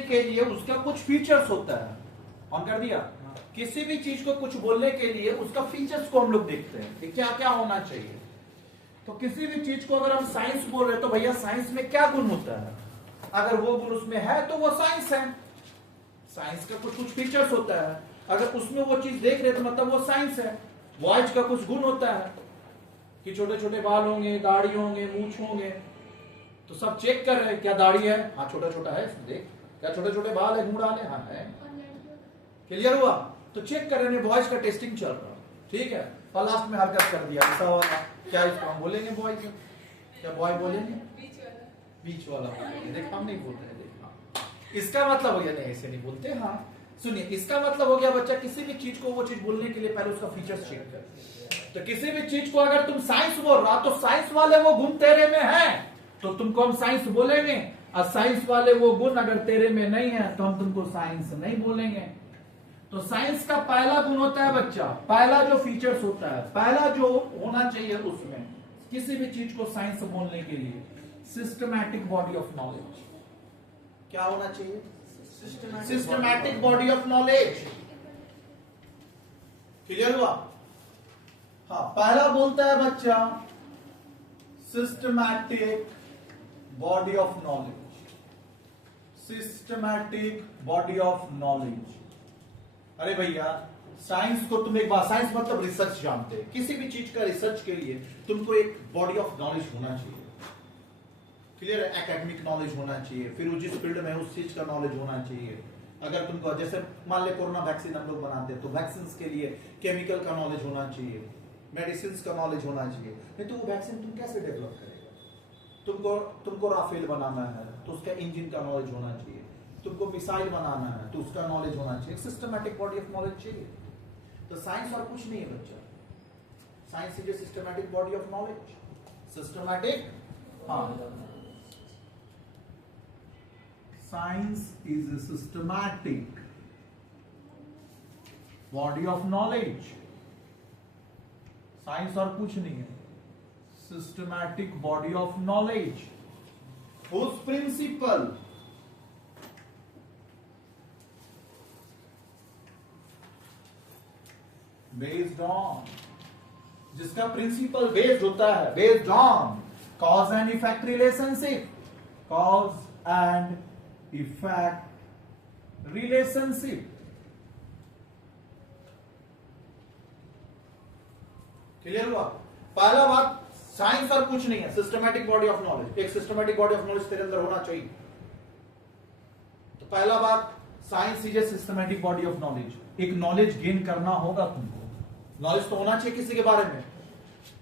के लिए उसका कुछ फीचर्स होता है। ऑन कर दिया। किसी भी चीज को कुछ बोलने के लिए उसका फीचर्स को हम लोग देखते हैं कि क्या क्या होना चाहिए। तो किसी भी चीज को अगर हम साइंस बोल रहे हैं तो भैया साइंस में क्या गुण होता है, अगर वो गुण उसमें है तो वो साइंस है। साइंस का कुछ कुछ फीचर्स होता है, अगर उसमें वो चीज देख रहे तो मतलब वो साइंस है। वॉइस का कुछ गुण होता है कि छोटे छोटे बाल होंगे, दाढ़ी होंगे, मूछ होंगे, तो सब चेक कर रहे हैं क्या दाढ़ी है, हाँ छोटा छोटा है, देख क्या छोटे छोटे बाल है, मूंछ है, हाँ है। क्लियर हुआ? तो चेक कर रहे हैं, वॉइस का टेस्टिंग चल रहा है, ठीक है। और लास्ट में हरकत कर दिया ऐसा वाला, क्या इसको हम बोलेंगे बॉय का, क्या बॉय बोलेंगे, बीच वाला बोलेंगे। देख हम नहीं बोल रहे, देख इसका मतलब हो गया, नहीं ऐसे नहीं बोलते। हाँ सुनिए, इसका मतलब हो गया बच्चा किसी भी चीज को वो चीज बोलने के लिए पहले उसका फीचर्स चेक कर। तो किसी भी चीज को अगर तुम साइंस बोल रहा तो साइंस वाले वो गुण तेरे में है तो तुमको हम साइंस बोलेंगे, और साइंस वाले वो गुण अगर तेरे में नहीं है तो हम तुमको साइंस नहीं बोलेंगे। तो साइंस का पहला गुण होता है बच्चा, पहला जो फीचर्स होता है, पहला जो होना चाहिए उसमें किसी भी चीज को साइंस बोलने के लिए, सिस्टमैटिक बॉडी ऑफ नॉलेज। क्या होना चाहिए? Systematic body of knowledge. Clear हुआ? हाँ, पहला बोलता है बच्चा systematic body of knowledge, systematic body of knowledge. अरे भैया साइंस को तुम एक बार, साइंस मतलब रिसर्च जानते हैं, किसी भी चीज का रिसर्च के लिए तुमको एक बॉडी ऑफ नॉलेज होना चाहिए। क्लियर है? एकेडमिक नॉलेज होना चाहिए, फिर वो जिस फील्ड में उस चीज का नॉलेज होना चाहिए। अगर तुमको जैसे मान ले कोरोना वैक्सीन हम लोग बनाते हैं तो वैक्सीन के लिए केमिकल का नॉलेज होना चाहिए, मेडिसिन का नॉलेज होना चाहिए, नहीं तो वो वैक्सीन तुम कैसे डेवलप करेगा। तुमको राफेल बनाना है तो उसका इंजन का नॉलेज होना चाहिए, तुमको मिसाइल बनाना है तो उसका नॉलेज होना चाहिए, सिस्टमैटिक बॉडी ऑफ नॉलेज चाहिए। तो साइंस और कुछ नहीं है बच्चा, science is a systematic body of knowledge. Systematic, हाँ, science is a systematic body of knowledge. Science और कुछ नहीं है, systematic body of knowledge. whose principle based on, जिसका प्रिंसिपल बेस्ड होता है, based on cause and effect relationship, cause and effect relationship. Clear हुआ? पहला बात, साइंस और कुछ नहीं है, सिस्टमैटिक बॉडी ऑफ नॉलेज। एक सिस्टमैटिक बॉडी ऑफ नॉलेज तेरे अंदर होना चाहिए। तो पहला बात, science is a systematic body of knowledge. एक नॉलेज गेन करना होगा तुमको, नॉलेज तो होना चाहिए किसी के बारे में।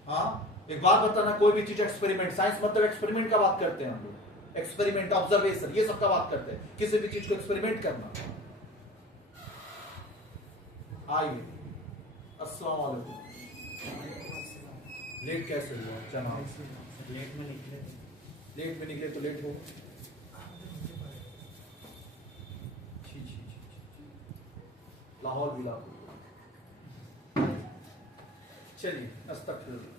हाँ, एक बात बताना, कोई भी चीज एक्सपेरिमेंट, साइंस मतलब एक्सपेरिमेंट का बात करते हैं हम लोग, एक्सपेरिमेंट, ऑब्जर्वेशन, ये सब का बात करते हैं, किसी भी चीज को एक्सपेरिमेंट करना। आइए, अस्सलाम वालेकुम। लेट कैसे हुआ? चना लेट में निकले तो लेट हो। लाहौर भी लाहौर। चलिए अस्तगफिरुल्लाह।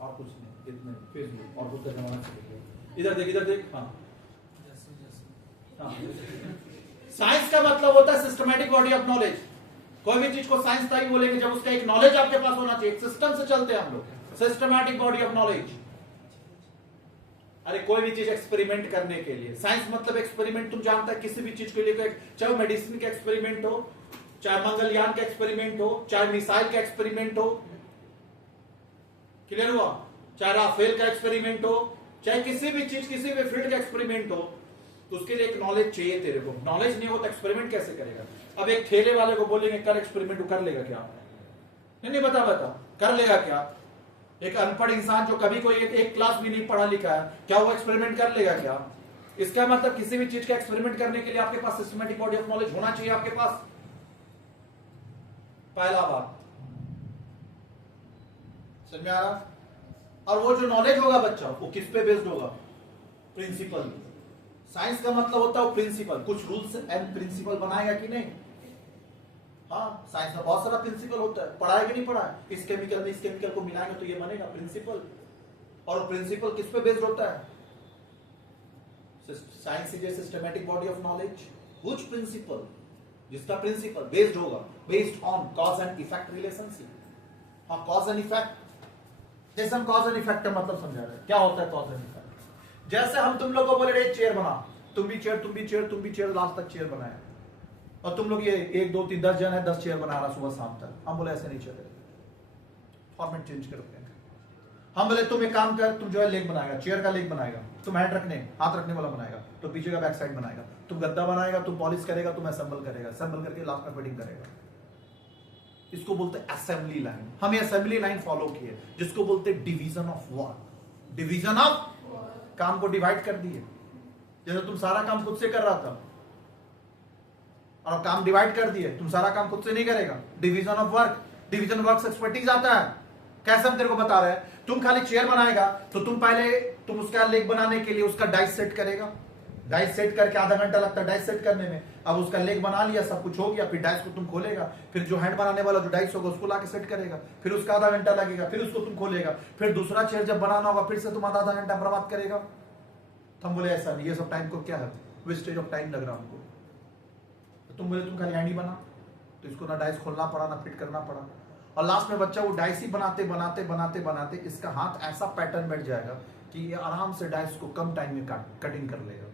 और कुछ नहीं, इतने फेसबुक और बुद्ध का जमाना चले गया। इधर देख, इधर देख। हाँ, साइंस का मतलब होता है सिस्टमैटिक बॉडी ऑफ नॉलेज। कोई भी चीज को साइंस तभी बोलेंगे जब उसका एक नॉलेज आपके पास होना चाहिए। सिस्टम से चलते हैं हम लोग, सिस्टमैटिक बॉडी ऑफ नॉलेज। अरे कोई भी चीज एक्सपेरिमेंट करने के लिए, साइंस मतलब एक्सपेरिमेंट, तुम जानता है किसी भी चीज के लिए, चाहे मेडिसिन का एक्सपेरिमेंट हो, चाहे मंगलयान का एक्सपेरिमेंट हो, चाहे मिसाइल का एक्सपेरिमेंट हो, क्लियर हुआ, चाहे राफेल का एक्सपेरिमेंट हो, चाहे किसी भी चीज, किसी भी फील्ड का एक्सपेरिमेंट हो, तो उसके लिए एक नॉलेज चाहिए तेरे को। नॉलेज नहीं हो तो एक्सपेरिमेंट कैसे करेगा? अब एक ठेले वाले को बोलेंगे कर एक्सपेरिमेंट, वो कर लेगा क्या? नहीं बता कर लेगा क्या? एक अनपढ़ इंसान जो कभी कोई एक क्लास भी नहीं पढ़ा लिखा है, क्या वो एक्सपेरिमेंट कर लेगा क्या? इसका मतलब किसी भी चीज का एक्सपेरिमेंट करने के लिए आपके पास सिस्टमैटिक बॉडी ऑफ नॉलेज होना चाहिए आपके पास। पहला बात समझ में आ रहा? और वो जो नॉलेज होगा बच्चा, वो किस पे बेस्ड होगा? प्रिंसिपल। साइंस का मतलब होता है प्रिंसिपल, कुछ रूल्स एंड प्रिंसिपल बनाएगा कि नहीं। हाँ, साइंस में बहुत सारा प्रिंसिपल होता है, पढ़ा है कि नहीं पढ़ा है? इस केमिकल में इस केमिकल को मिलाएंगे तो ये बनेगा प्रिंसिपल। और प्रिंसिपल किस पे बेस्ड होता है? Science is a systematic body of knowledge which principle, जिसका प्रिंसिपल बेस्ड होगा based on cause and effect relationship. हाँ, कॉज एंड इफेक्ट, जैसे हम कॉज एंड इफेक्ट का मतलब समझा रहे हैं, क्या होता है कॉज एंड इफेक्ट। जैसे हम तुम लोग को बोले रहे चेयर बना, तुम भी चेयर, तुम भी चेयर, तुम भी चेयर, लास्ट तक चेयर बनाया, और तुम लोग ये 1 2 3 10 जन है, 10 चेयर बना रहा सुबह शाम तक। हम बोले ऐसे नहीं चले, फॉर्मेट चेंज करते हैं। हम बोले तुम एक काम कर, तुम जो है लेग बनाएगा, चेयर का लेग बनाएगा, तुम हाथ रखने वाला बनाएगा, तो पीछे का बैक साइड बनाएगा, तुम गद्दा बनाएगा, तुम पॉलिश करेगा, तुम असेंबल करेगा, असेंबल करके लास्ट में फिटिंग करेगा। इसको बोलते हैं असेंबली लाइन। हम ये असेंबली लाइन फॉलो किए, जिसको बोलते हैं division of work. Division of काम को डिवाइड कर दिए। जैसे तुम सारा काम खुद से कर रहा था और काम डिवाइड कर दिए, तुम सारा काम खुद से नहीं करेगा। Division of work, division work से एक्सपर्टीज आता है। कैसे हम तेरे को बता रहे हैं, तुम खाली चेयर बनाएगा तो तुम उसका लेग बनाने के लिए उसका डाइस सेट करेगा, डाइस सेट करके आधा घंटा लगता है डाइस सेट करने में। अब उसका लेग बना लिया, सब कुछ हो गया, फिर डाइस को तुम खोलेगा, फिर जो हैंड बनाने वाला जो डाइस होगा उसको लाके सेट करेगा, फिर उसका आधा घंटा लगेगा, फिर उसको तुम खोलेगा, फिर दूसरा चेयर जब बनाना होगा फिर से तुम आधा घंटा बर्बाद करेगा। तो हम बोले ऐसा नहीं, ये सब टाइम को क्या है, वेस्टेज ऑफ टाइम लग रहा हमको। तो तुम बोले तुम खाली हैंड ही बना, तो इसको ना डाइस खोलना पड़ा ना फिट करना पड़ा, और लास्ट में बच्चा वो डाइस ही बनाते बनाते बनाते बनाते इसका हाथ ऐसा पैटर्न बैठ जाएगा कि ये आराम से डाइस को कम टाइम में कटिंग कर लेगा।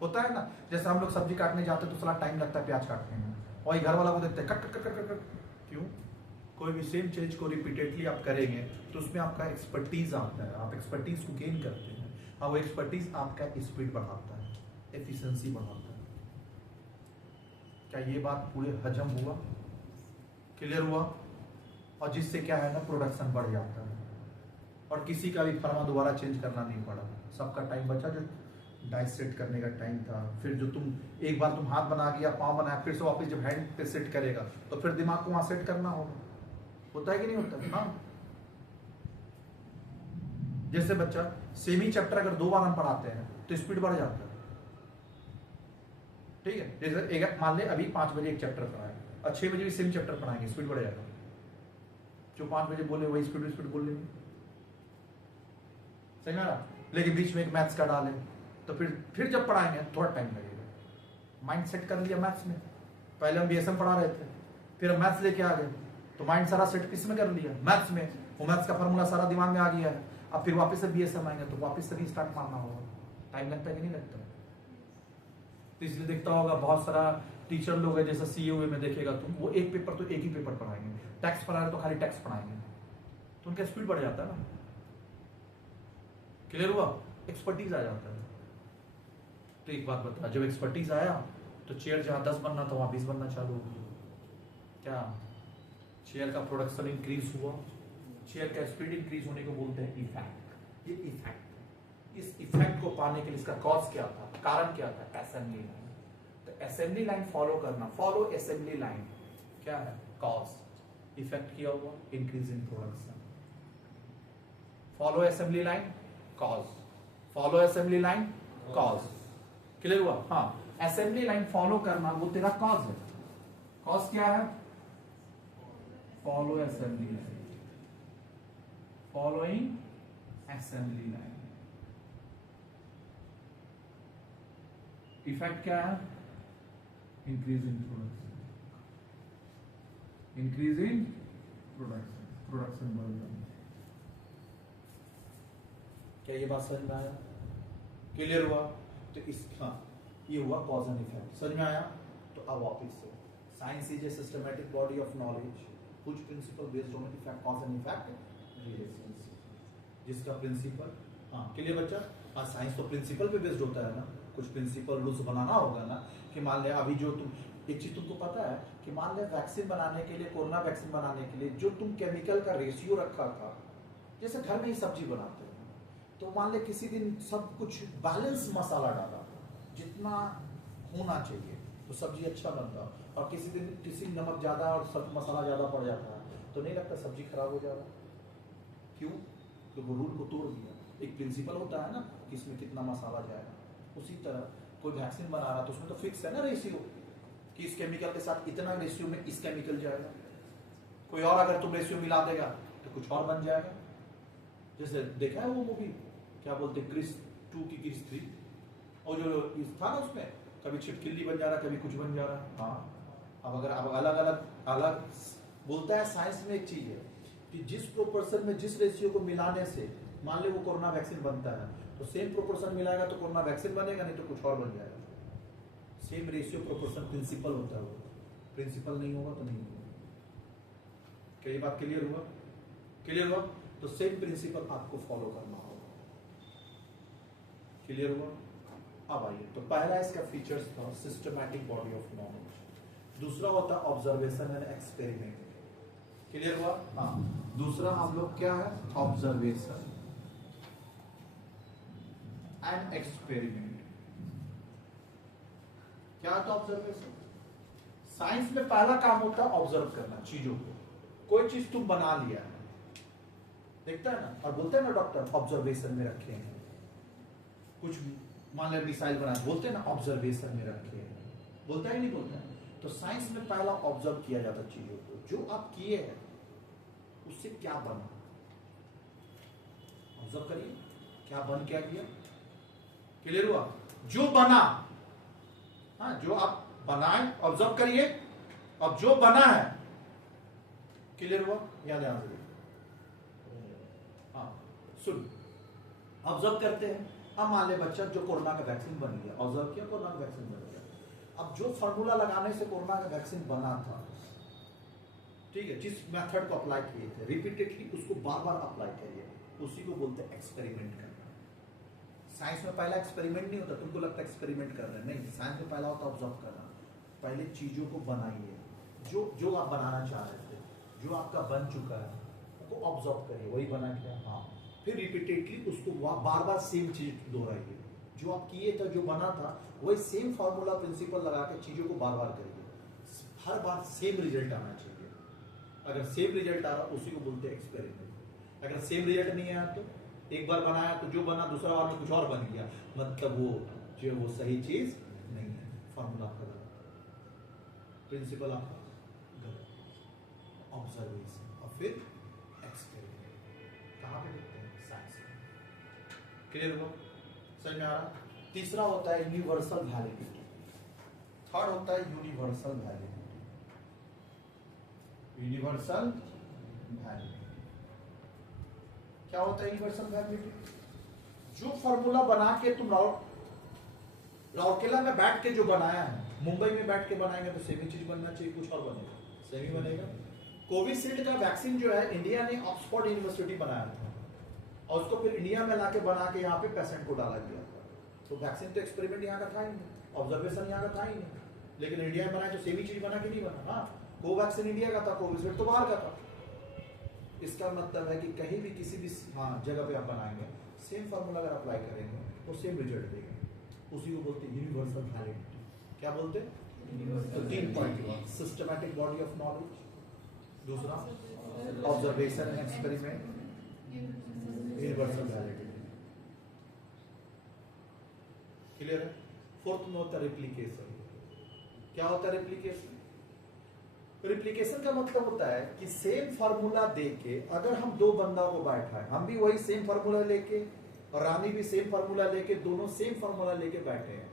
होता है ना, जैसे हम लोग सब्जी काटने जाते हैं तो थोड़ा टाइम लगता है प्याज काटने में, और ये घर वाला को देखते हैं cut cut cut cut cut. क्यों? कोई भी सेम चीज को रिपीटेडली आप करेंगे तो उसमें आपका एक्सपर्टीज आता है, आप एक्सपर्टीज को गेन करते हैं, और वो एक्सपर्टीज आपका स्पीड बढ़ाता है, एफिशिएंसी बढ़ाता है। क्या ये बात पूरे हजम हुआ, क्लियर हुआ? और जिससे क्या है ना, प्रोडक्शन बढ़ जाता है, और किसी का भी फर्मा दोबारा चेंज करना नहीं पड़ा, सबका टाइम बचा। जो डाइस सेट करने का टाइम था, फिर जो तुम एक बार तुम हाथ बना गया, पाँव बनाया, फिर से वापस जब हैंड पे सेट करेगा तो फिर दिमाग को वहां सेट करना होगा। होता है कि नहीं होता? हाँ, जैसे बच्चा सेम ही चैप्टर अगर 2 बार हम पढ़ाते हैं तो स्पीड बढ़ जाता है। ठीक है, जैसे एक मान ले अभी 5 बजे एक चैप्टर पढ़ाए और 6 बजे भी सेम चैप्टर पढ़ाएंगे, स्पीड बढ़ जाएगा। जो 5 बजे बोले वही स्पीड बोल लेंगे, सही ना? लेकिन बीच में एक मैथ्स का डाले तो फिर जब पढ़ाएंगे थोड़ा टाइम लगेगा। माइंड सेट कर लिया मैथ्स में, पहले हम बीएसएम पढ़ा रहे थे, फिर हम मैथ्स लेके आ गए, तो माइंड सारा सेट किस में कर लिया? मैथ्स में। वो मैथ्स का फॉर्मूला सारा दिमाग में आ गया है। अब फिर वापस से बीएसएम आएंगे तो वापस से रीस्टार्ट मारना होगा। टाइम लगता है कि नहीं लगता? तो इसलिए देखता होगा बहुत सारा टीचर लोग है, जैसे सीयूए में देखेगा तुम, वो एक पेपर तो एक ही पेपर पढ़ाएंगे, टैक्स पढ़ा रहे तो खाली टैक्स पढ़ाएंगे, तो उनका स्पीड बढ़ जाता है ना। क्लियर हुआ? एक्सपर्टीज आ जाता है। तो एक बात बता, जब एक्सपर्टीज आया तो चेयर जहां 10 बनना था वहां 20 बनना चालू हो गया। क्या? चेयर का प्रोडक्शन इंक्रीज हुआ, चेयर का स्पीड इंक्रीज होने को बोलते हैं इफेक्ट। ये इफेक्ट, इस इफेक्ट को पाने के लिए इसका कॉज क्या था, कारण क्या था? Assembly line. तो असेंबली लाइन फॉलो करना, फॉलो असेंबली लाइन क्या है? कॉज। इफेक्ट किया हुआ, increase in production. Follow assembly line, cause. Follow assembly line, cause. Clear हुआ? हाँ, असेंबली लाइन फॉलो करना वो तेरा कॉज है। कॉज क्या है? Follow assembly line, following assembly line. Effect क्या है? Increase in production, increase in production, production बढ़ जाना। क्या ये बात समझ में आया? क्लियर हुआ? तो इस हाँ, ये हुआ कॉज एंड इफेक्ट। समझ में आया? तो अब वापिस से, science is a systematic body of knowledge which principal based on effect, cause and effect relationship. जिसका प्रिंसिपल, हाँ क्लियर बच्चा? हाँ, साइंस तो प्रिंसिपल पे बेस्ड होता है ना, कुछ प्रिंसिपल रूल्स बनाना होगा ना। कि मान ले अभी जो तुम, एक चीज तुमको पता है कि मान ले वैक्सीन बनाने के लिए, कोरोना वैक्सीन बनाने के लिए जो तुम केमिकल का रेशियो रखा था, जैसे घर में ही सब्जी बनाते हैं तो मान ले किसी दिन सब कुछ बैलेंस मसाला डाला जितना होना चाहिए तो सब्जी अच्छा बनता, और किसी दिन किसी नमक ज्यादा और सब मसाला ज्यादा पड़ जाता है तो नहीं लगता सब्जी खराब हो जाएगा। क्यों? तो वो रूल को तोड़ दिया। एक प्रिंसिपल होता है ना कि इसमें कितना मसाला जाएगा, उसी तरह कोई वैक्सीन बना रहा तो उसमें तो फिक्स है ना रेशियो कि इस केमिकल के साथ इतना रेशियो में इस केमिकल जाएगा। कोई और अगर तुम रेशियो मिला देगा तो कुछ और बन जाएगा। जैसे देखा है वो मूवी क्या बोलते, क्रिस 2 की क्रिस 3, और जो इस था ना उसमें कभी छिटकिली बन जा रहा, कभी कुछ बन जा रहा। हाँ, अब अगर अब अलग अलग अलग बोलता है साइंस में एक चीज है कि जिस प्रोपोर्शन में जिस रेशियो को मिलाने से मान लो वो कोरोना वैक्सीन बनता है, तो सेम प्रोपोर्शन मिलाएगा तो कोरोना वैक्सीन बनेगा, नहीं तो कुछ और बन जाएगा। सेम रेशियो प्रोपोर्शन प्रिंसिपल होता है, वो प्रिंसिपल नहीं होगा तो नहीं होगा। क्या ये बात क्लियर हुआ? क्लियर हुआ? तो सेम प्रिंसिपल आपको फॉलो करना होगा। क्लियर हुआ? अब आइए, तो पहला इसका फीचर्स था सिस्टमैटिक बॉडी ऑफ नॉलेज। दूसरा होता है ऑब्जर्वेशन एंड एक्सपेरिमेंट। क्लियर हुआ? हाँ, दूसरा हम लोग क्या है, ऑब्जर्वेशन एंड एक्सपेरिमेंट। क्या होता है ऑब्जर्वेशन? साइंस में पहला काम होता है ऑब्जर्व करना चीजों को। कोई चीज तुम बना लिया है, देखता है ना, और बोलते हैं ना डॉक्टर ऑब्जर्वेशन में रखे हैं। कुछ मान लो मिसाइल बना, बोलते हैं ना ऑब्जर्वेशन में रखे हैं, बोलता है नहीं बोलता है? तो साइंस में पहला ऑब्जर्व किया जाता चीजों को, जो आप किए हैं उससे क्या बना, ऑब्जर्व करिए क्या बन क्या किया। क्लियर हुआ? जो बना, हाँ, जो आप बनाए ऑब्जर्व करिए, अब जो बना है। क्लियर हुआ? याद आ गया? हाँ, सुन, ऑब्जर्व करते हैं। अब मान ले बच्चा जो कोरोना का वैक्सीन बन गया, ऑब्जर्व किया, कोरोना का वैक्सीन बन गया। अब जो फॉर्मूला लगाने से कोरोना का वैक्सीन बना था, ठीक है, जिस मेथड को अप्लाई किए थे रिपीटेडली, उसको बार बार अप्लाई करिए, उसी को बोलते हैं एक्सपेरिमेंट करना। साइंस में पहला एक्सपेरिमेंट नहीं होता, तुमको लगता है एक्सपेरिमेंट कर रहे हैं, नहीं, साइंस में पहला होता ऑब्जर्व करना। पहले चीजों को बनाइए, जो जो आप बनाना चाह रहे थे, जो आपका बन चुका है उसको ऑब्जर्व करिए, वही बना क्या, हाँ, फिर रिपीटेडली उसको बार बार सेम चीज दोहराइए। जो आप किए थे, जो बना था, वही सेम फॉर्मूला प्रिंसिपल लगा के चीजों को बार बार करिए, हर बार सेम रिजल्ट आना चाहिए। अगर सेम रिजल्ट आ रहा, उसी को बोलते हैं एक्सपेरिमेंट। अगर सेम रिजल्ट नहीं आया, तो एक बार बनाया तो जो बना दूसरा बार में कुछ और बन गया, मतलब वो जो वो सही चीज नहीं है, फॉर्मूला आपका गलत, प्रिंसिपल आपका गलत। ऑब्जर्वेशन और फिर एक्सपेरिमेंट कहाँ पे देखते हैं, साइंस में। क्लियर हुआ? समझ में आ रहा? तीसरा होता है यूनिवर्सल वैलिडिटी। थर्ड होता है यूनिवर्सल वैलिडिटी। यूनिवर्सल वैलिडिटी क्या होता है? यूनिवर्सल वैलिडिटी, जो फॉर्मूला बना के तुम राउरकेला में बैठ के जो बनाया है, मुंबई में बैठ के बनाएंगे तो सेम ही चीज बनना चाहिए, कुछ और बनेगा, सेम ही बनेगा। कोविशील्ड का वैक्सीन जो है, इंडिया ने ऑक्सफोर्ड यूनिवर्सिटी बनाया था, और उसको फिर इंडिया में लाके बना के यहाँ पे पेशेंट को डाला गया था। तो वैक्सीन तो एक्सपेरिमेंट यहाँ का था ही नहीं, ऑब्जर्वेशन यहाँ का था ही नहीं, लेकिन इंडिया में बनाया तो सेम ही चीज बना के नहीं बना। हाँ, कोवैक्सीन इंडिया का था, कोविशील्ड तो बाहर का था। इसका मतलब है कि कहीं भी किसी भी जगह पे आप बनाएंगे, सेम फॉर्मूला अगर अप्लाई करेंगे तो सेम रिजल्ट देगा, उसी को बोलते हैं यूनिवर्सल वैलिडिटी। क्या बोलते हैं? तो 3 पॉइंट हुआ, सिस्टमैटिक बॉडी ऑफ नॉलेज, दूसरा observation and experiment, universal validity. Clear है? फोर्थ में होता है रिप्लिकेशन। क्या होता है रिप्लिकेशन? रिप्लिकेशन का मतलब होता है कि सेम फार्मूला देके अगर हम दो बंदा को बैठा है, हम भी वही सेम फार्मूला लेके और रानी भी सेम फार्मूला लेके, दोनों सेम फार्मूला लेके बैठे हैं,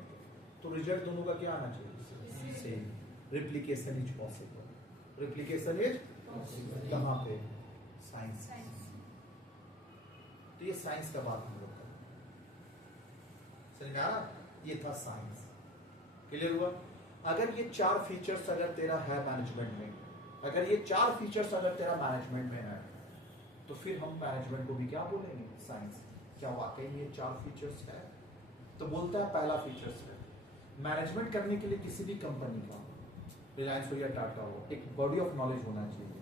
तो रिजल्ट दोनों का क्या आना चाहिए? Same. Replication is possible. Replication is कहां पे? साइंस। तो ये साइंस का बात हम लोग का समझ में आ रहा? ये था साइंस। क्लियर हुआ? अगर ये 4 फीचर्स अगर तेरा है मैनेजमेंट में, अगर ये 4 फीचर्स अगर तेरा मैनेजमेंट में है, तो फिर हम मैनेजमेंट को भी क्या बोलेंगे? साइंस। क्या वाकई में ये 4 फीचर्स है? तो बोलता है पहला फीचर्स है, मैनेजमेंट करने के लिए किसी भी कंपनी का, रिलायंस हो या टाटा हो, एक बॉडी ऑफ नॉलेज होना चाहिए।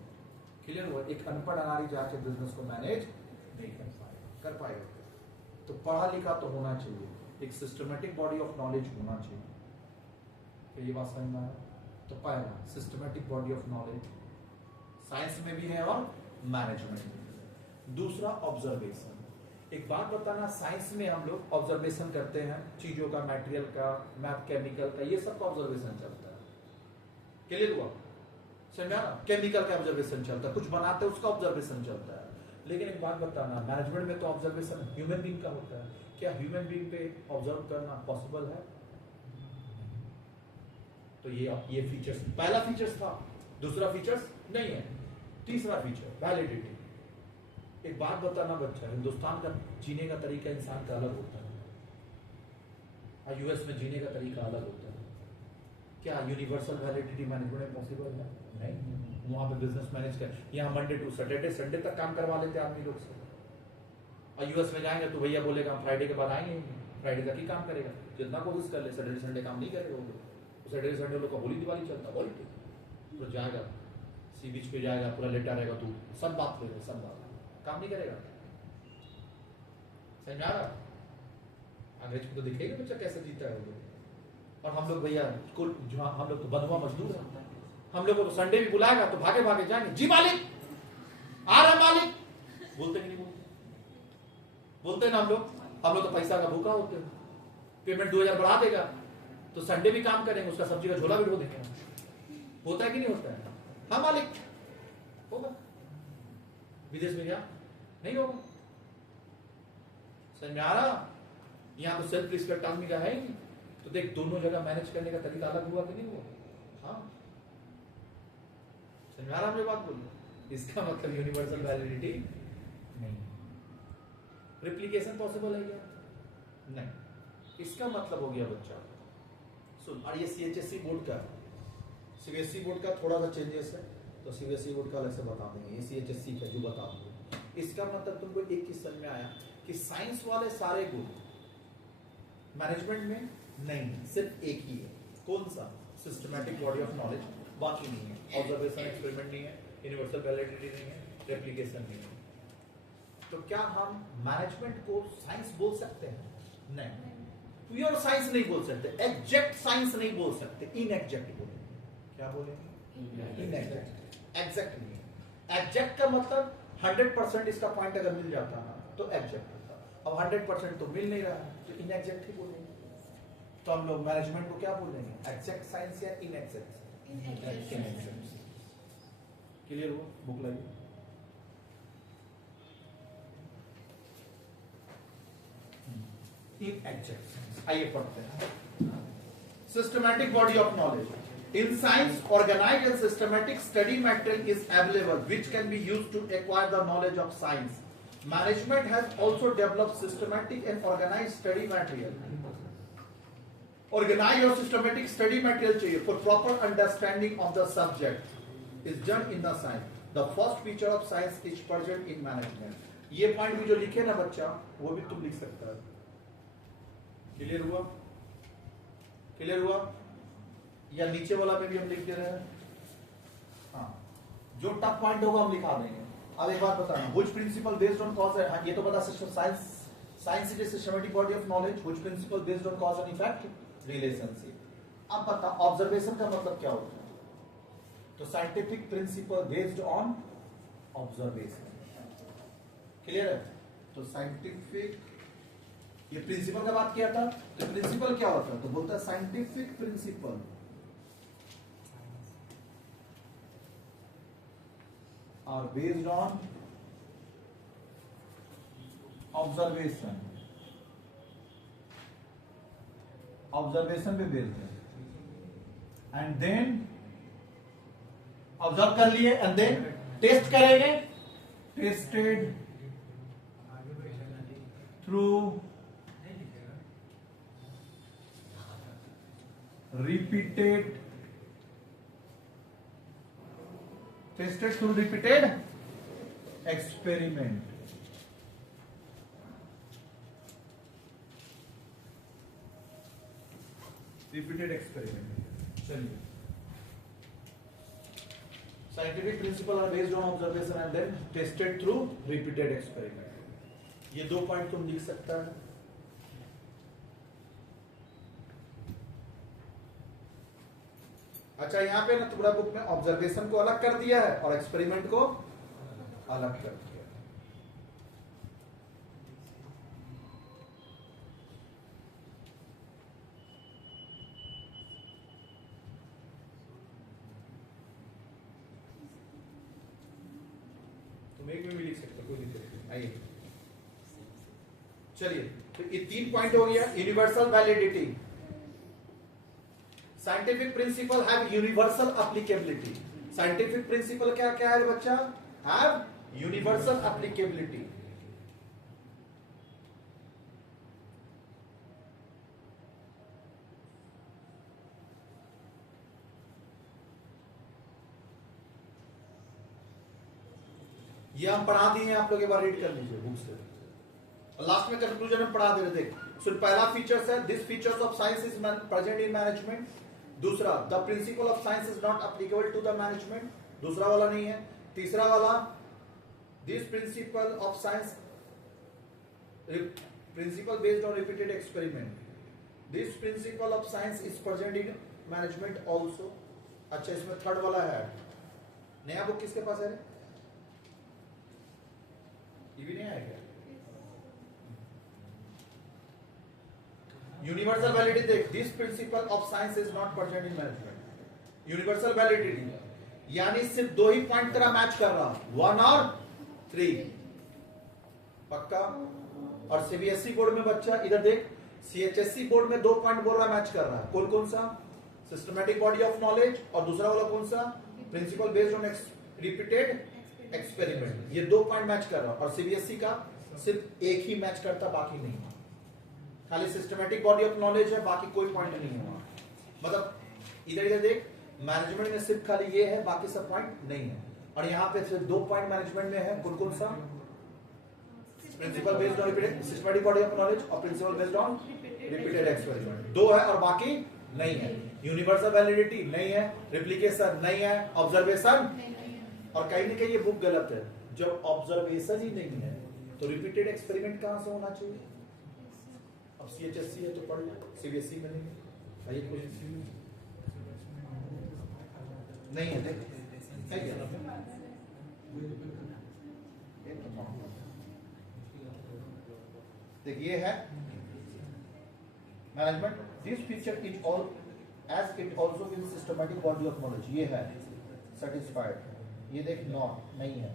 क्लियर हुआ? एक अनपढ़ अनाड़ी जाके बिजनेस को मैनेज नहीं कर पाएगा। तो पढ़ा लिखा तो होना चाहिए, एक सिस्टमेटिक बॉडी ऑफ नॉलेज होना चाहिए। तो ये बात समझ में आया? तो पहला systematic body of knowledge science में भी है और मैनेजमेंट में भी। दूसरा ऑब्जर्वेशन। एक बात बताना, साइंस में हम लोग ऑब्जर्वेशन करते हैं चीजों का, मटेरियल का, मैथ, केमिकल का, ये सब का ऑब्जर्वेशन चलता है। क्लियर हुआ? समझा? केमिकल का ऑब्जर्वेशन चलता है, कुछ बनाते हैं उसका ऑब्जर्वेशन चलता है। लेकिन एक बात बताना, मैनेजमेंट में तो ऑब्जर्वेशन ह्यूमन बीइंग का होता है। क्या ह्यूमन बीइंग पे ऑब्जर्व करना पॉसिबल है? तो ये फीचर्स, पहला फीचर्स था, दूसरा फीचर्स नहीं है, तीसरा फीचर वैलिडिटी। एक बात बताना बच्चा, हिंदुस्तान का जीने का तरीका इंसान का अलग होता है और यूएस में जीने का तरीका अलग होता है। क्या यूनिवर्सल वैलिडिटी मैनेजमेंट में पॉसिबल है? नहीं। वहां पे बिजनेस मैनेज कर, यहाँ मंडे टू सैटरडे संडे तक काम करवा लेते आदमी लोग से, और यूएस में जाएंगे तो भैया बोलेगा हम फ्राइडे के बाद आएंगे, फ्राइडे तक ही काम करेगा, जितना कोशिश कर ले सैटरडे संडे काम नहीं करेगा वो लोग। सैटरडे संडे लोग का होली दिवाली चलता, होली तो जाएगा सी बीच पे जाएगा, पूरा लेटा रहेगा, तू सब बात करेगा, सब बात काम नहीं करेगा। समझ आ रहा? अंग्रेज को तो दिखेगा बच्चा कैसे जीता है वो लोग। और हम लोग भैया कुल जो हम लोग तो बंधुआ मजदूर है, हम लोग को तो संडे भी बुलाएगा तो भागे भागे जाएंगे, जी मालिक आ रहा मालिक, बोलते कि नहीं बोलते ना हम लोग तो पैसा का भूखा होते हैं। पेमेंट 2000 बढ़ा देगा तो संडे भी काम करेंगे, उसका सब्जी का झोला भी ढो देंगे। होता है कि नहीं होता है? हाँ मालिक, होगा। विदेश में क्या नहीं होगा? समझ में आ रहा? यहाँ तो सेल्फ रिस्पेक्ट आदमी का है ही नहीं, तो देख दोनों जगह मैनेज करने का तरीका अलग हुआ कि नहीं हुआ? हाँ, समझ में आ रहा? मुझे बात बोल, इसका मतलब यूनिवर्सल वैलिडिटी नहीं। रिप्लिकेशन पॉसिबल है क्या? नहीं। इसका मतलब हो गया बच्चा सुन, और ये सीएचएससी बोर्ड का, सीबीएसई बोर्ड का थोड़ा सा चेंजेस है, तो सीबीएसई बोर्ड का अलग से बता देंगे, ये सीएचएससी का जो बता देंगे। इसका मतलब तुमको एक चीज समझ में आया कि साइंस वाले सारे गुण मैनेजमेंट में नहीं, सिर्फ एक ही है। कौन सा? सिस्टमैटिक बॉडी ऑफ नॉलेज, बाकी नहीं है। ऑब्जर्वेशन एक्सपेरिमेंट नहीं है, यूनिवर्सल वैलिडिटी नहीं है, रेप्लिकेशन नहीं है। तो क्या हम मैनेजमेंट को साइंस बोल सकते हैं? नहीं, प्योर साइंस नहीं बोल सकते, एग्जैक्ट साइंस नहीं बोल सकते, इनएग्जैक्ट बोलेंगे। क्या बोलेंगे? इनएग्जैक्ट। एग्जैक्ट नहीं है। एग्जैक्ट का मतलब 100% इसका पॉइंट अगर मिल जाता है तो एग्जैक्ट होता, अब 100% तो मिल नहीं रहा है तो इनएग्जैक्ट ही बोलेंगे। तो हम लोग मैनेजमेंट को क्या बोलेंगे? एग्जैक्ट साइंस या इनएग्जैक्ट? इनएग्जैक्ट। क्लियर हो? बुक लाइए। इनएग्जैक्ट, आइए पढ़ते हैं। Systematic body of knowledge. In science, organized and systematic study material is available which can be used to acquire the knowledge of science. Management has also developed systematic and organized study material. Organized और systematic study material चाहिए for proper understanding of the subject is done in the science. The first feature of science is present in management. ये point भी जो लिखे ना बच्चा, वो भी तुम लिख सकता है। क्लियर हुआ? क्लियर हुआ? या नीचे वाला में भी हम लिख दे रहे हैं। हाँ, जो टफ पॉइंट होगा हम लिखा देंगे। अब एक बात बताना, which principal based on cause है, ये तो पता system science is systematic body of knowledge, which principal based on cause and effect relationship. अब बता ऑब्जर्वेशन का मतलब क्या होता है? तो scientific principle based on observation. Clear है? तो साइंटिफिक, ये प्रिंसिपल का बात किया था, तो प्रिंसिपल क्या होता है? तो बोलता है scientific principle are based on observation, observation पे बेस्ड है, एंड देन ऑब्जर्व कर लिए एंड देन टेस्ट करेंगे, tested through repeated tested through repeated experiment. Repeated experiment. चलिए, scientific principle are based on observation and then tested through repeated experiment. ये दो point तुम लिख सकता है। अच्छा, यहाँ पे ना तुम्हारा बुक में ऑब्जर्वेशन को अलग कर दिया है और एक्सपेरिमेंट को अलग कर दिया है। तुम एक में भी लिख सकते हो, कोई दिक्कत नहीं। आइए चलिए। तो ये 3 पॉइंट हो गया। Universal validity, scientific principle have universal applicability. Scientific principle क्या क्या है बच्चा? Have universal applicability. ये हम पढ़ा दिए हैं, आप लोग एक बार रीड कर लीजिए बुक से, और लास्ट में कंक्लूजन में पढ़ा दे रहे थे। सो पहला फीचर्स है this features of science is present in management. दूसरा, the principle of science is not applicable to the management, दूसरा वाला नहीं है। तीसरा वाला, this principle of science principle based on repeated experiment, this principle of science is present in management also. अच्छा, इसमें third वाला है, नया बुक किसके पास है? ये भी नहीं आएगा। यूनिवर्सल वैलिडिटी देख, this principle of science is not present in management. Universal validity यानी सिर्फ 2 ही पॉइंट तेरा मैच कर रहा, 1 और 3, पक्का। और सीबीएसई बोर्ड में बच्चा इधर देख, सीएचएससी बोर्ड में 2 पॉइंट बोल रहा मैच कर रहा है। कौन कौन सा? सिस्टमैटिक बॉडी ऑफ नॉलेज, और दूसरा वाला कौन सा? Principle based on repeated experiment. ये 2 पॉइंट मैच कर रहा, और सीबीएसई का सिर्फ एक ही मैच करता, बाकी नहीं। खाली सिस्टमैटिक बॉडी ऑफ नॉलेज है, बाकी कोई पॉइंट नहीं हुआ। मतलब इधर इधर देख, मैनेजमेंट में सिर्फ खाली ये है, बाकी सब पॉइंट नहीं है। और यहाँ पे सिर्फ 2 पॉइंट मैनेजमेंट में है। कौन कौन सा? Principle based on repeated systematic body of knowledge और principle based on repeated experiment. 2 है और बाकी नहीं है। यूनिवर्सल वैलिडिटी नहीं है, रिप्लिकेशन नहीं है, ऑब्जर्वेशन। और कहीं ना कहीं ये बुक गलत है, जब ऑब्जर्वेशन ही नहीं है तो रिपीटेड एक्सपेरिमेंट कहां से होना चाहिए? अब सीएचएससी है तो पढ़ लो, सीबीएसई में नहीं है। नहीं है, देख है क्या? देख ये है management, this feature is all as it also in systematic body of knowledge. ये है सेटिस्फाइड। ये देख नॉट नहीं है,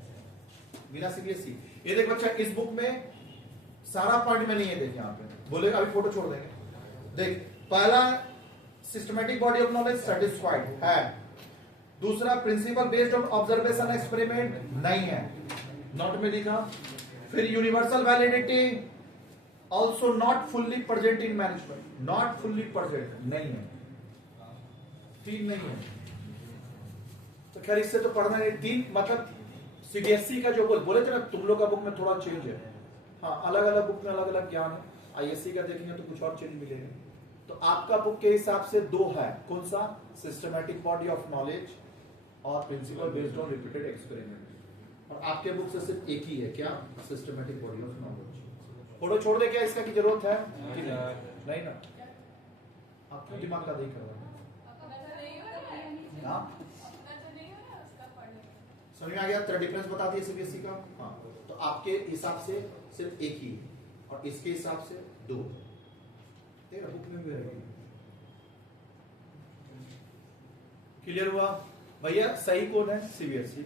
बिना सीबीएसई। ये देख बच्चा, इस बुक में सारा पॉइंट में नहीं है। देख यहाँ पे बोले, अभी फोटो छोड़ देंगे। देख, पहला systematic body of knowledge satisfied है, दूसरा principal based on observation experiment नहीं है, नॉट में लिखा। फिर universal validity also not fully present in management, not fully present नहीं है, 3 नहीं है। तो खैर इससे तो पढ़ना है 3, मतलब सीबीएसई का जो बोले थे ना, तुम लोग का बुक में थोड़ा चेंज है। हाँ, अलग अलग बुक में अलग अलग ज्ञान है। आईएससी का देखेंगे तो कुछ और चेंज मिलेगा। तो आपका बुक के हिसाब से 2 है। कौन सा? सिस्टमैटिक बॉडी ऑफ नॉलेज और principle based on repeated experiment. और आपके बुक से सिर्फ एक ही है, क्या? Systematic body of knowledge. Photo छोड़ दे क्या? इसका की जरूरत है कि नहीं ना? आप क्यों दिमाग का देख रहे हो? समझ में आ गया? तेरा डिफरेंस बता दिया सीबीएसई का। हाँ, तो आपके हिसाब से सिर्फ एक ही, और इसके हिसाब से 2। तेरा बुक में भी रहेगी। क्लियर हुआ भैया? सही कौन है? सीबीएसई।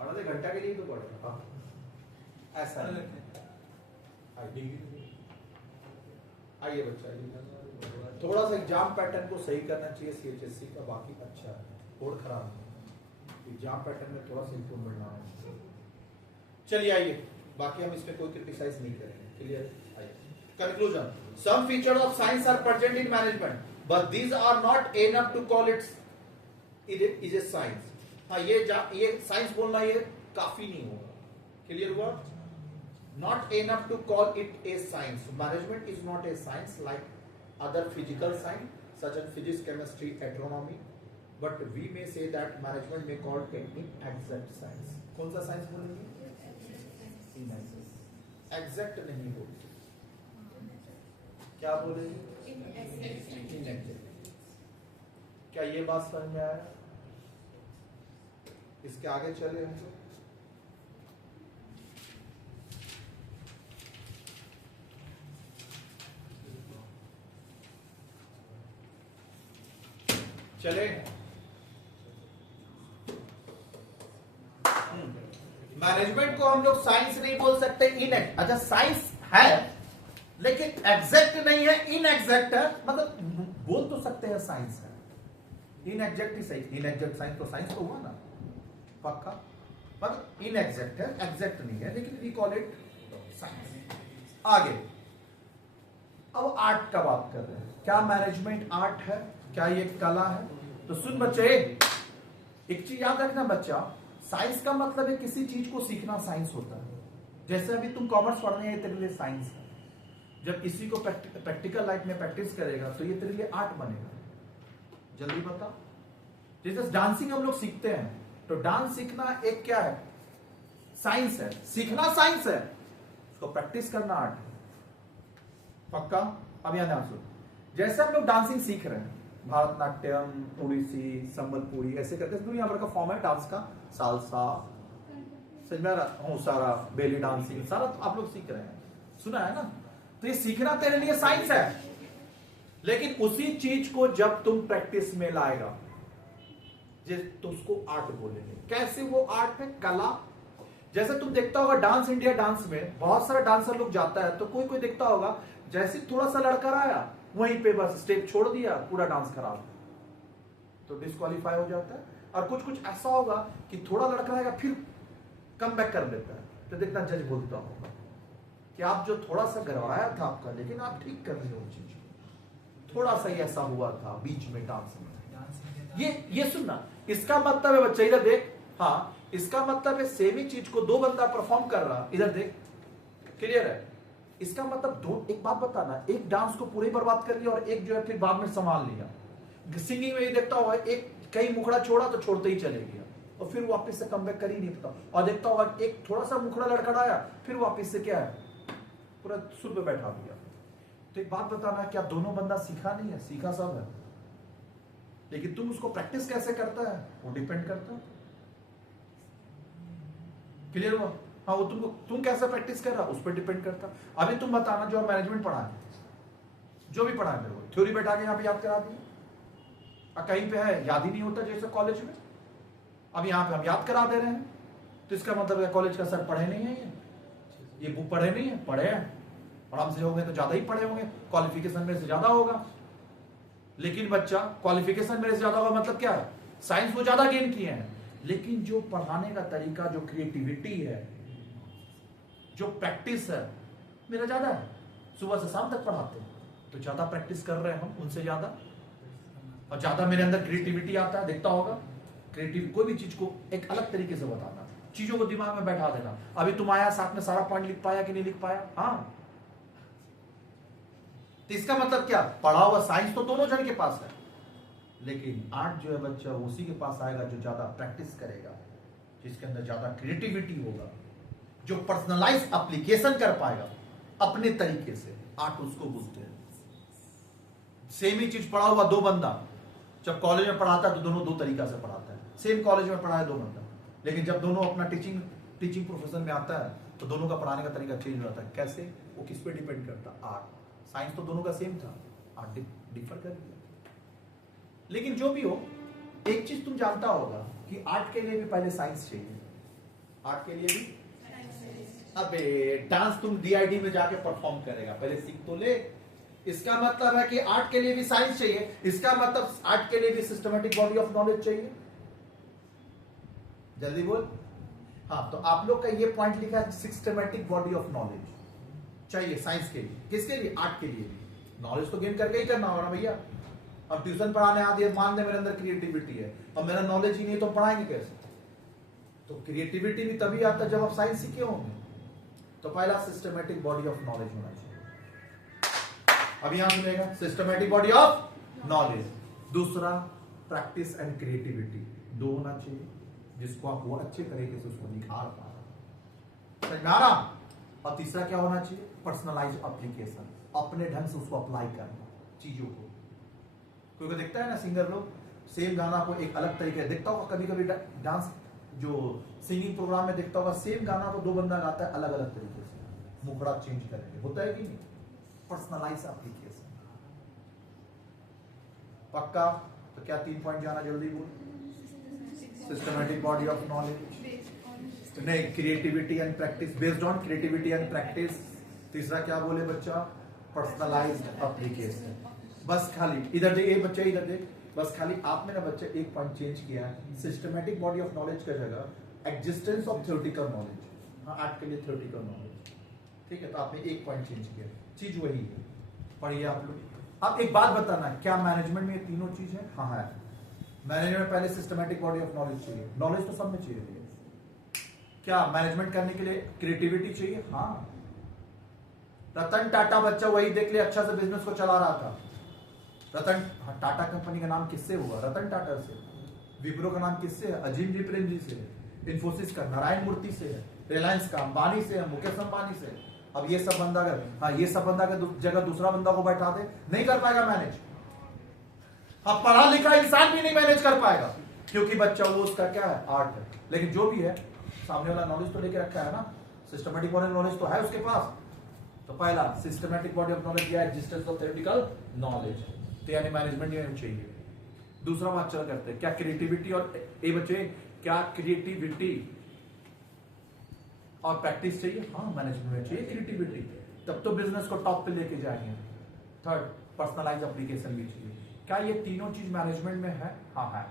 आधे घंटा के लिए तो पढ़ेगा ऐसा। आइए बच्चा, थोड़ा सा एग्जाम पैटर्न को सही करना चाहिए सीएचएससी का, बाकी अच्छा है। कोड खराब है, एग्जाम पैटर्न में थोड़ा सा इंप्रूवमेंट लाना है। चलिए आइए, बाकी हम इसमें कोई क्रिटिसाइज नहीं करेंगे। क्लियर? आइए, conclusion. Some features of science are present in management, but these are not enough to call it is a science. हाँ, ये साइंस बोलना ये काफी नहीं होगा। क्लियर हुआ? Not enough to call it a science. Management is not a science like other physical science such as physics, chemistry, astronomy. But we may say that management may call it inexact science. कौन सा science बोलेंगे? Exact नहीं बोलेंगे। क्या बोलेंगे? इनएग्जैक्ट। क्या ये बात समझ में आया? इसके आगे चले हम। चले मैनेजमेंट को हम लोग साइंस नहीं बोल सकते, इनएक्ट। अच्छा साइंस है लेकिन एग्जैक्ट नहीं है, इनएग्जैक्ट है, मतलब बोल तो सकते हैं साइंस है, इनएग्जैक्ट ही सही। इनएग्जैक्ट साइंस तो साइंस तो हुआ ना, पक्का, मतलब इनएग्जैक्ट है, एग्जैक्ट नहीं है, लेकिन वी कॉल इट साइंस। आगे अब आर्ट का बात कर रहे हैं, क्या मैनेजमेंट आर्ट है, क्या ये कला है? तो सुन बच्चे, एक चीज याद रखना बच्चा, साइंस का मतलब है किसी चीज को सीखना, साइंस होता है। जैसे अभी तुम कॉमर्स पढ़ने हैं, तेरे लिए साइंस है। जब किसी को प्रैक्टिकल लाइफ में प्रैक्टिस करेगा तो ये तेरे लिए आर्ट बनेगा। जल्दी बता, जैसे डांसिंग हम लोग सीखते हैं, तो डांस सीखना एक क्या है, साइंस है, सीखना साइंस है, उसको प्रैक्टिस करना आर्ट है, पक्का। अब यहां ध्यान सुन, जैसे हम लोग डांसिंग सीख रहे हैं, भारतनाट्यम, ओडिसी, संबलपुरी, ऐसे करके दुनिया भर का फॉर्म है डांस का, सालसा, समझ में आ रहा हूँ, सारा बेली डांसिंग, सारा तो आप लोग सीख रहे हैं, सुना है ना। तो ये सीखना तेरे लिए साइंस है, लेकिन उसी चीज को जब तुम प्रैक्टिस में लाएगा तो उसको आर्ट बोलेंगे। कैसे वो आर्ट है, कला। जैसे तुम देखता होगा डांस इंडिया डांस में बहुत सारा डांसर लोग जाता है, तो कोई कोई देखता होगा जैसे थोड़ा सा लड़का आया वहीं पे बस स्टेप छोड़ दिया, पूरा डांस खराब, तो डिस्क्वालीफाई हो जाता है। और कुछ कुछ ऐसा होगा कि थोड़ा लड़का आएगा फिर कम बैक कर देता है, तो देखना जज बोलता होगा कि आप जो थोड़ा सा गड़बड़ाया था आपका, लेकिन आप ठीक कर रहे हो चीज को, थोड़ा सा ही ऐसा हुआ था बीच में डांस में। ये सुनना, इसका मतलब है बच्चा, इधर देख, हाँ इसका मतलब है सेम ही चीज को दो बंदा परफॉर्म कर रहा, इधर देख, क्लियर है? इसका मतलब दो, एक बात बताना, एक डांस को पूरे बर्बाद कर लिया और एक जो है फिर बाद में संभाल लिया। सिंगिंग में ये देखता होगा, एक कहीं मुखड़ा छोड़ा तो छोड़ते ही चले गया और फिर वापस से कम बैक कर ही नहीं पता। और देखता होगा एक थोड़ा सा मुखड़ा लड़खड़ाया, फिर वापस से क्या है, पूरा सुर पे बैठा दिया। तो एक बात बताना, क्या दोनों बंदा सीखा नहीं है? सीखा सब है, लेकिन तुम उसको प्रैक्टिस कैसे करता है वो डिपेंड करता है। क्लियर हुआ? हाँ, वो तुम कैसे प्रैक्टिस कर रहा उस पर डिपेंड करता। अभी तुम बताना, जो मैनेजमेंट पढ़ा है, जो भी पढ़ा है मेरे को, थ्योरी बैठा के यहाँ पे याद करा दी, कहीं पे है याद ही नहीं होता जैसे कॉलेज में, अब यहाँ पे हम याद करा दे रहे हैं, तो इसका मतलब है कॉलेज का सर पढ़े नहीं है, ये बुक पढ़े नहीं है, पढ़े हैं, और हमसे होंगे तो ज्यादा ही पढ़े होंगे, क्वालिफिकेशन मेरे से ज्यादा होगा। लेकिन बच्चा क्वालिफिकेशन मेरे से ज्यादा होगा मतलब क्या है, साइंस वो ज्यादा गेन किए हैं, लेकिन जो पढ़ाने का तरीका, जो क्रिएटिविटी है, जो प्रैक्टिस है, मेरा ज्यादा है। सुबह से शाम तक पढ़ाते हैं तो ज्यादा प्रैक्टिस कर रहे हैं हम उनसे ज्यादा, और ज्यादा मेरे अंदर क्रिएटिविटी आता है। देखता होगा क्रिएटिव कोई भी चीज को एक अलग तरीके से बताना, चीजों को दिमाग में बैठा देना। अभी तुम आया साथ में सारा पॉइंट लिख पाया कि नहीं लिख पाया? हाँ, तो इसका मतलब क्या, पढ़ा हुआ साइंस तो दोनों जन के पास है, लेकिन आर्ट जो है बच्चा उसी के पास आएगा जो ज्यादा प्रैक्टिस करेगा, जिसके अंदर ज्यादा क्रिएटिविटी होगा, जो पर्सनलाइज एप्लीकेशन कर पाएगा अपने तरीके से, आर्ट उसको बोलते हैं। सेम ही चीज पढ़ा हुआ दो बंदा जब कॉलेज में पढ़ाता है तो दोनों दो तरीका से पढ़ाता है। सेम कॉलेज में पढ़ा है दो बंदा, लेकिन जब दोनों अपना टीचिंग प्रोफेशन में आता है तो दोनों का पढ़ाने का तरीका चेंज हो जाता है। कैसे? वो किस पे डिपेंड करता है? आर्ट। साइंस तो दोनों का सेम था, आर्ट डिफर कर दिया। लेकिन जो भी हो, एक चीज तुम जानता होगा कि आर्ट के लिए भी पहले साइंस चाहिए। आर्ट के लिए भी, अबे डांस तुम डीआईडी में जाके परफॉर्म करेगा, पहले सीख तो ले। इसका मतलब है कि आर्ट के लिए भी साइंस चाहिए, इसका मतलब आर्ट के लिए भी सिस्टमैटिक बॉडी ऑफ नॉलेज चाहिए। जल्दी बोल। हाँ, तो आप लोग का ये पॉइंट लिखा है, सिस्टमैटिक बॉडी ऑफ नॉलेज चाहिए साइंस के लिए। किसके लिए? आर्ट के लिए भी। नॉलेज तो गेन करके ही करना होगा ना भैया। अब ट्यूशन पढ़ाने आते हैं, मान दे मेरे अंदर क्रिएटिविटी है और मेरा नॉलेज ही नहीं, तो पढ़ाएंगे कैसे? तो क्रिएटिविटी भी तभी आता है जब आप साइंस सीखे होंगे। तो पहला सिस्टमैटिक बॉडी ऑफ नॉलेज होना चाहिए। अब यहां सुनेगा, सिस्टमैटिक बॉडी ऑफ नॉलेज। दूसरा, प्रैक्टिस एंड क्रिएटिविटी, दो होना चाहिए, जिसको आप वो अच्छे तरीके से उसको निखार पा रहे। और तीसरा क्या होना चाहिए? पर्सनलाइज एप्लीकेशन, अपने ढंग से उसको अप्लाई करना चीजों को। कोई देखता है ना सिंगर लोग सेम गाना को एक अलग तरीके देखता होगा, कभी कभी डांस जो सिंगिंग प्रोग्राम में देखता होगा, सेम गाना को दो बंदा गाता है अलग अलग तरीके से, मुखड़ा चेंज करेंगे, होता है कि नहीं? Personalise application. पक्का? तो क्या 3 पॉइंट जाना, जल्दी बोल। सिस्टमैटिक बॉडी ऑफ नॉलेज, नहीं, creativity and practice, based on creativity and practice. तीसरा क्या बोले बच्चा, पर्सनलाइज्ड एप्लीकेशन। बस खाली इधर देख, बच्चा इधर देख, बस खाली आपने ना बच्चा एक पॉइंट चेंज किया है, सिस्टमैटिक बॉडी ऑफ नॉलेज का जगह एग्जिस्टेंस ऑफ थ्योरेटिकल नॉलेज। हाँ, आज के लिए थ्योरेटिकल नॉलेज, ठीक है। तो आपने एक पॉइंट चेंज किया, चीज वही है। पढ़िए आप लोग। अब एक बात बताना, क्या मैनेजमेंट में ये तीनों चीज है? हाँ है। मैनेजमेंट में पहले सिस्टमैटिक बॉडी ऑफ नॉलेज चाहिए, नॉलेज तो सब में चाहिए। क्या मैनेजमेंट करने के लिए क्रिएटिविटी चाहिए? हाँ। रतन टाटा बच्चा वही देख ले, अच्छा से बिजनेस को चला रहा था। रतन टाटा कंपनी का नाम किससे हुआ? रतन टाटा से। विप्रो का नाम किससे है? अजीम जी प्रेम जी से। इन्फोसिस का नारायण मूर्ति से है। रिलायंस का अंबानी से है, मुकेश अंबानी से। अब ये सब बंदा अगर, हाँ, ये सब बंदा अगर जगह दूसरा बंदा को बैठा दे, नहीं कर पाएगा मैनेज। अब पढ़ा लिखा इंसान भी नहीं मैनेज कर पाएगा, क्योंकि बच्चा वो उसका क्या है, आर्ट है। लेकिन जो भी है, सामने वाला नॉलेज तो लेके रखा है ना, सिस्टमैटिक बॉडी ऑफ नॉलेज तो है उसके पास। तो पहला सिस्टमैटिक बॉडी ऑफ नॉलेज या एग्जिस्टेंस ऑफ थ्योरेटिकल नॉलेज, तो यानी मैनेजमेंट में चाहिए। दूसरा बात चल करते हैं, क्या क्रिएटिविटी और ए बच्चे, क्या क्रिएटिविटी और प्रैक्टिस चाहिए? हाँ, मैनेजमेंट में चाहिए क्रिएटिविटी, तब तो बिजनेस को टॉप पे लेके जाएंगे। थर्ड, पर्सनलाइज एप्लीकेशन भी चाहिए। क्या ये तीनों चीज मैनेजमेंट में है? हाँ है।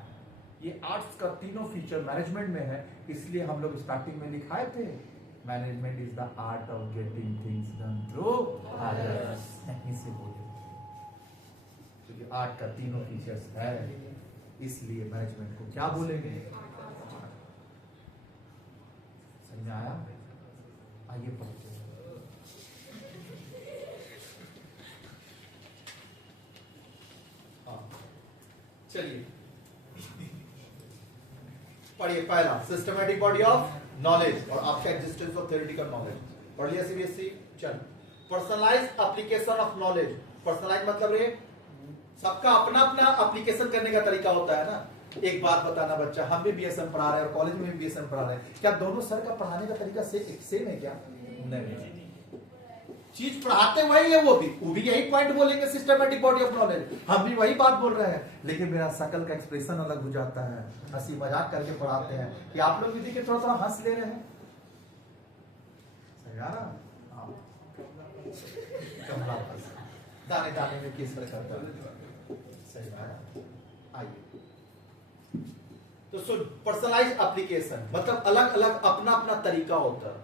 ये आर्ट्स का तीनों फीचर मैनेजमेंट में है, इसलिए हम लोग स्टार्टिंग में लिखाए थे, management is the art of getting things done through others. ऐसे बोले, क्योंकि आर्ट का तीनों फीचर्स है, इसलिए मैनेजमेंट को क्या बोलेंगे? समझ में आया? आइए पढ़ते हैं। चलिए पढ़िए। पहला सिस्टमैटिक बॉडी ऑफ नॉलेज और आपका एग्जिस्टेंस ऑफ थ्योरेटिकल नॉलेज पढ़ लिया सीबीएसई। चल, personalise application of knowledge. Personalise मतलब रे, सबका अपना अपना एप्लीकेशन करने का तरीका होता है ना। एक बात बताना बच्चा, हम भी बीएसएम पढ़ा रहे हैं और कॉलेज में भी बीएसएम पढ़ा रहे हैं, क्या दोनों सर का पढ़ाने का तरीका सेम है क्या? नहीं, चीज पढ़ाते वही है, वो भी यही पॉइंट बोलेंगे, सिस्टमैटिक बॉडी ऑफ नॉलेज। हम भी वही बात बोल रहे हैं, लेकिन मेरा शकल का एक्सप्रेशन अलग हो जाता है, हंसी मजाक करके पढ़ाते हैं। कि आप लोग भी देखिए थोड़ा थोड़ा हंस ले रहे हैं, दाने दाने में किस तरह करता है, सही बात। आइए, तो पर्सनलाइज एप्लीकेशन मतलब अलग अलग अपना अपना तरीका होता है,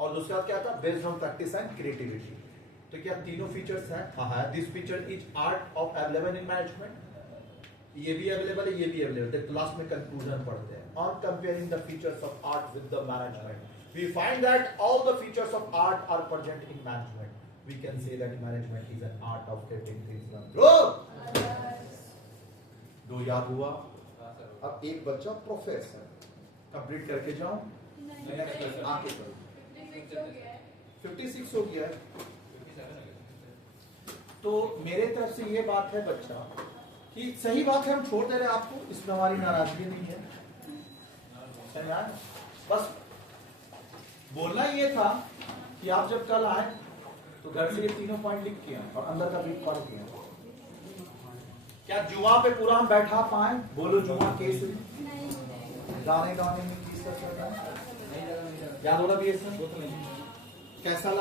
और दूसरा क्या था, based on practice and creativity. तो क्या तीनों फीचर्स हैं? हाँ, this feature is art of available in management. ये भी अवेलेबल है, ये भी अवेलेबल है। तो लास्ट में कंक्लूजन पढ़ते हैं। On comparing the features of art with the management, we find that all the features of art are present in management. We can say that management is an art of getting things done. दो याद हुआ। अब एक बच्चा professor complete करके जाओ, आके करो। 56 हो गया है। तो मेरे तरफ से ये बात है बच्चा कि सही बात है, हम छोड़ दे रहे हैं आपको, इसमें हमारी नाराजगी नहीं है। सही यार, बस बोलना ये था कि आप जब कल आए तो घर से ये तीनों पॉइंट लिख के और अंदर का भी पढ़ के। क्या जुआ पे पूरा हम बैठा पाए? बोलो जुआ केस गाने गाने में किस तरह याद होगा भी कैसा लगा?